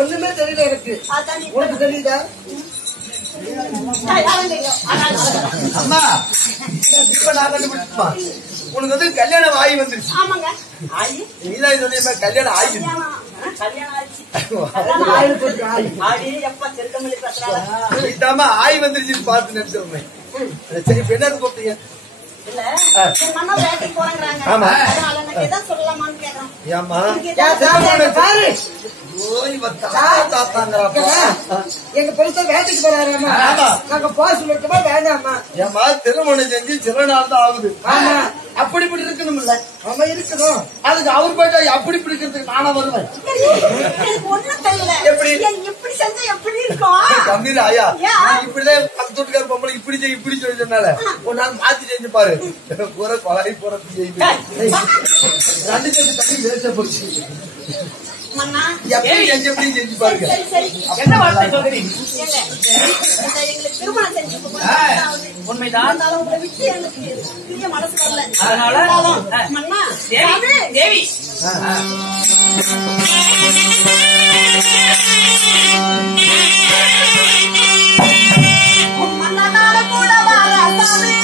ஒண்ணுமே தெரியல எனக்கு. உனக்கு தெரியுதா? அம்மா இப்ப நான் கண்டுபிடிச்சுமா உனக்கு வந்து கல்யாணம் ஆகி வந்துருச்சு. நீதான் சொல்லிய கல்யாணம் ஆகி இதாம ஆகி வந்துருச்சு பார்த்து நினைச்சோமே. சரி இப்ப என்ன கூப்பிட்டீங்க? ஆமா எங்க பெருசா வேட்டைக்கு போறாராமா? நாங்க போக சொல்லிட்டுமா வேண்டாமா? ஏமா திருமணம் செஞ்சு சில நாள் தான் ஆகுது. ஆமா அப்படி இப்படி இருக்கணும் இல்ல? நம்ம இருக்கணும். அதுக்கு அவர் போயிட்டா அப்படி இப்படி இருக்கிறதுக்கு நானா வருவேன். எப்படி எப்படி செஞ்சா எப்படி இருக்கும்? கம்பீர ஐயா இப்படிதான் பக்கத்து வீட்டுக்கார பொம்பளை இப்படி செய்ய இப்படி சொல்லி சொன்னால ஒரு நாள் மாத்தி செஞ்சு பாரு. பூரா கொலை பூரா ரெண்டு சேர்த்து தண்ணி வேஸ்டா போச்சு. எப்படி செஞ்சு எப்படி செஞ்சு பாருங்க. என்ன வார்த்தை சொல்றீங்க? எங்களுக்கு திருமணம் செஞ்சு உண்மைதான். விட்டு எனக்கு மனசு வரல. அதனால மன்னா தேவி மன்னனால கூட வர சாமி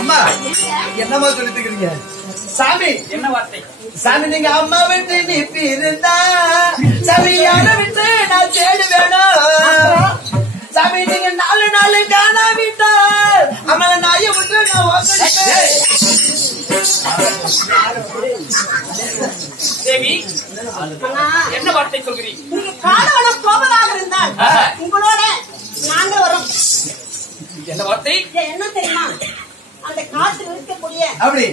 அம்மா என்னமா சொல்லிட்டு இருக்கீங்க? சாமி என்ன வார்த்தை? சாமி நீங்க அம்மா விட்டு நீ இருந்தா சாமியான விட்டு நான் தேடு வேணும். சாமி நீங்க 4 நாள் காணாவிட்டா அம்மள நாய விட்டு நான் தேவி என்ன வார்த்தை சொல்கிறீங்க? நீங்க காலவனம் போவதாக இருந்தால் உங்களோட நாங்க வரோம். என்ன வார்த்தை? என்ன தெரியுமா? அந்த காட்டில் இருக்கக்கூடிய அப்படி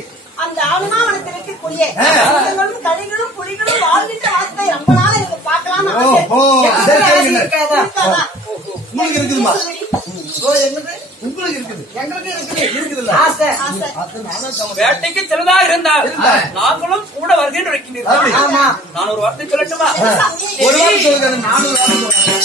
அந்த அனுமானத்தில் இருக்கக்கூடிய கலிகளும் புலிகளும் வாழ்கின்ற வார்த்தை ரொம்ப நாள் எனக்கு பார்க்கலாம். உங்களுக்கு இருக்குதுமா? உங்களுக்கு இருக்குது, எங்களுக்கு இருக்குதுல்ல ஆசை. வேட்டைக்கு செல்வதாக இருந்தால் நாங்களும் கூட வருகின்ற இருக்கின்றீர்கள். நான் ஒரு வார்த்தை சொல்லட்டுமா? ஒரு வார்த்தை சொல்லுங்க. நான் ஒரு வார்த்தை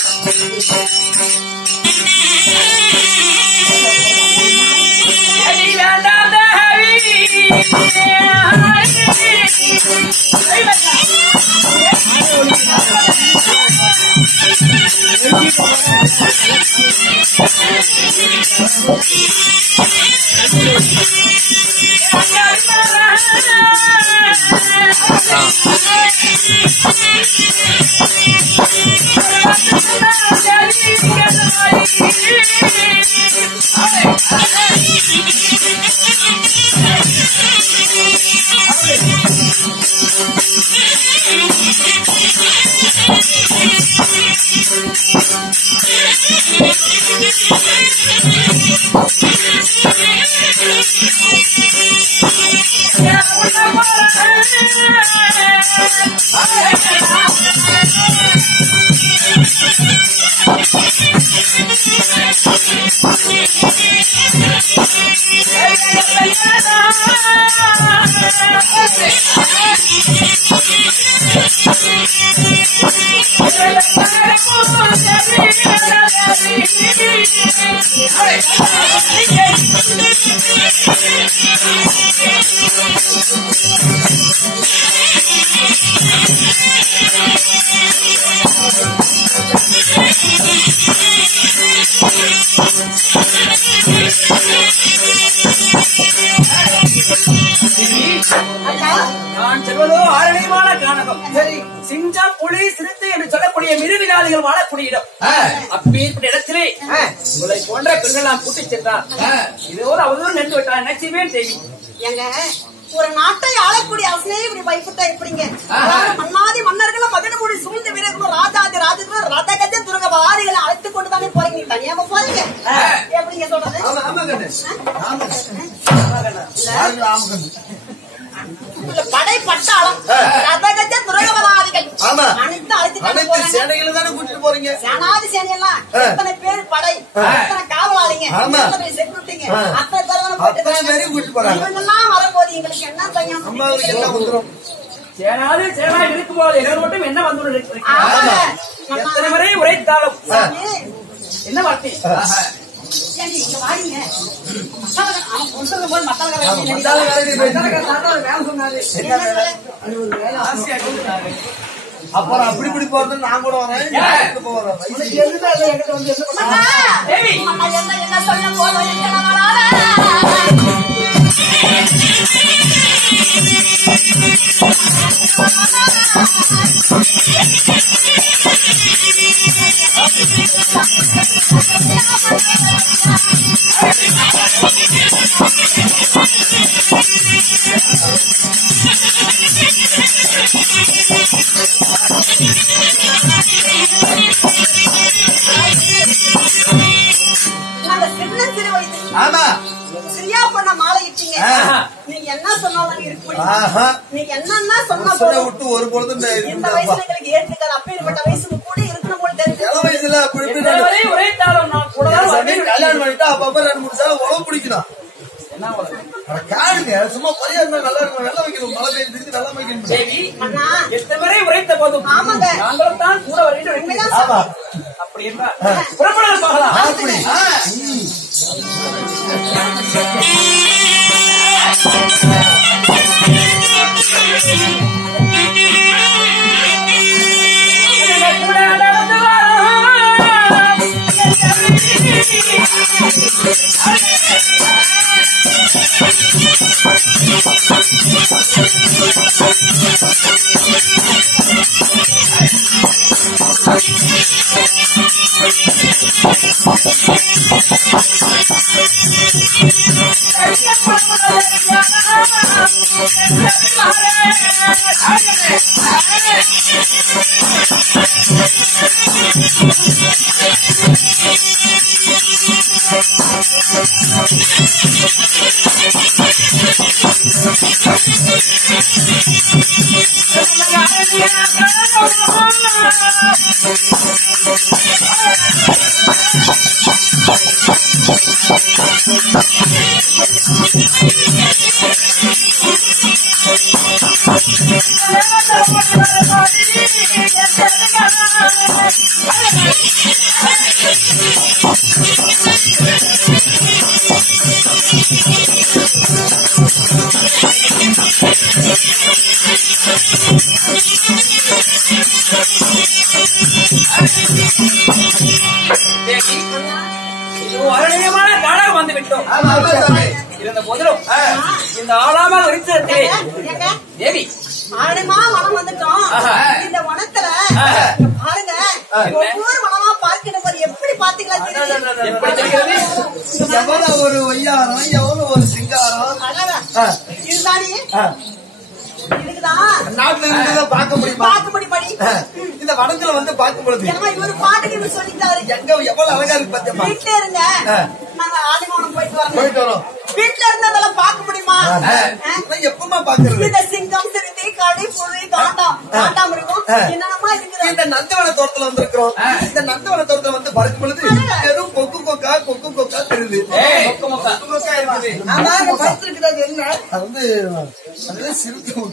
நான் சொல்வதோ ஆரணியமான கானகம். சிங்கம், புலி, சிறுத்தை என்று சொல்லக்கூடிய மிருகஜாதிகள் வாழக்கூடிய இடம். அப்பேற்பட்ட இடத்திலே உங்களை போன்ற பெண்கள் நான் கூட்டிச் சென்றார். இதோடு அவதூறு நின்று விட்டார். என்ன செய்வேன் தேவி? எங்க ஒரு நாட்டை ஆளக்கூடிய அரசே இப்படி பயப்பட்டா எப்படிங்க? மன்னாதி மன்னர்களும் மகனமுடி சூழ்ந்த வீரர்களும் ராஜாதி ராஜர்களும் ரதகஜ துருக வாரிகளை அழைத்துக் கொண்டுதானே போறீங்க. நீ தனியாம போறீங்க எப்படிங்க சொல்றது? படை பட்டாளம் ரதகஜ துரகவராதிகள் அனைத்து அழைத்து சேனைகளை தானே கூட்டிட்டு போறீங்க. சேனாதி சேனையெல்லாம் எத்தனை பேர் படை, எத்தனை காவலாளிங்க, எத்தனை செக்யூரிட்டிங்க, அத்தனை பேர் கூட்டிட்டு போறாங்க. இவங்கெல்லாம் வரும்போது எங்களுக்கு என்ன பையன் அம்மாவுக்கு என்ன வந்துடும்? சேனாதி சேனாய் இருக்கும்போது எங்கள் மட்டும் என்ன வந்து எத்தனை முறை உரைத்தாலும் என்ன வார்த்தை? அப்புறம் அப்படி இப்படி போறது நான் கூட வரேன். என்ன சொல்ல போறோம்? ஆமா சரியா பண்ண மாலை இட்டீங்க. நீங்க என்ன சொன்னாலும் இருக்கு. நீங்க என்னன்னா சொன்னா விட்டு ஒரு பொழுது இந்த வயசுல எங்களுக்கு ஏற்றுக்காது. அப்பேற்பட்ட வயசுல கூட இருக்கணும் போல தெரிஞ்சு வயசுல கல்யாணம் பண்ணிட்டா அப்ப 2-3 சாலை உழவு பிடிக்கணும். காடுங்க சும்மா பரியா இருந்தா நல்லா இருக்கும். வெள்ளம் வைக்கணும், மழை பெய்யுது வெள்ளம் வைக்கணும். எத்தனை உரைத்த போதும் நாங்களும் தான் கூட வருகின்ற அப்படி என்றால் புறப்பட பார்க்கலாம். அப்படி வந்து விட்டோம். இருந்த போதிலும் இந்த ஆளாமல் இருக்கிறதே தேவி ஆடுமா வனம் வந்துட்டோம். இந்த வனத்துல பாருங்க ஒவ்வொரு வனமா பார்க்கணும் போது எப்படி பாத்தீங்களா? எவ்வளவு ஒரு ஒய்யாரம், எவ்வளவு ஒரு சிங்காரம் இருந்தாலே நாட்டுல இருந்து பார்க்க முடியுமா? பார்க்க முடியுமாடி? இந்த வனத்துல வந்து பார்க்கும் பொழுது இவரு பாட்டுக்கு சொல்லிட்டாரு. எங்க எவ்வளவு அழகா இருக்கு பாத்தியம்மா. வீட்டுல இருங்க நாங்க ஆலிமானம் போயிட்டு வரோம். வீட்டுல இருந்து அதெல்லாம் பார்க்க முடியுமா? எப்பமா பாக்குறது? இந்த சிங்கம், சிறுத்தை, கடை, புலி, காண்டாம இருக்கும். என்னமா இருக்குது? இந்த நந்தவன தோட்டத்துல வந்திருக்கிறோம். இந்த நந்தவன தோட்டத்துல வந்து பார்க்கும் பொழுது வெறும் கொக்கு கொக்கா தெரியுது. என்ன அது வந்து சிறுத்தை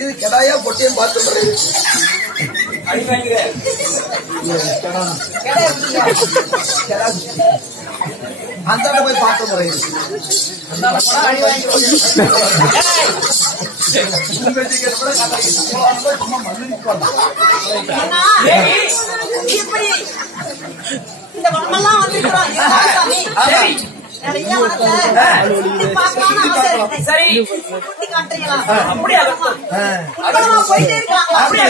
இது கடாயா பொட்டியும் பார்த்து அந்த போய் பார்க்க முறையில் எப்படி இந்த வனமெல்லாம் வந்திருக்கிறோம் சரி நிறைய வனத்தை சுத்தி பார்க்கலாம்னு ஆசை இருக்கு. சரி சுத்தி காட்டுறீங்களா? அப்படியே போயிட்டே இருக்கலாம். அப்படியே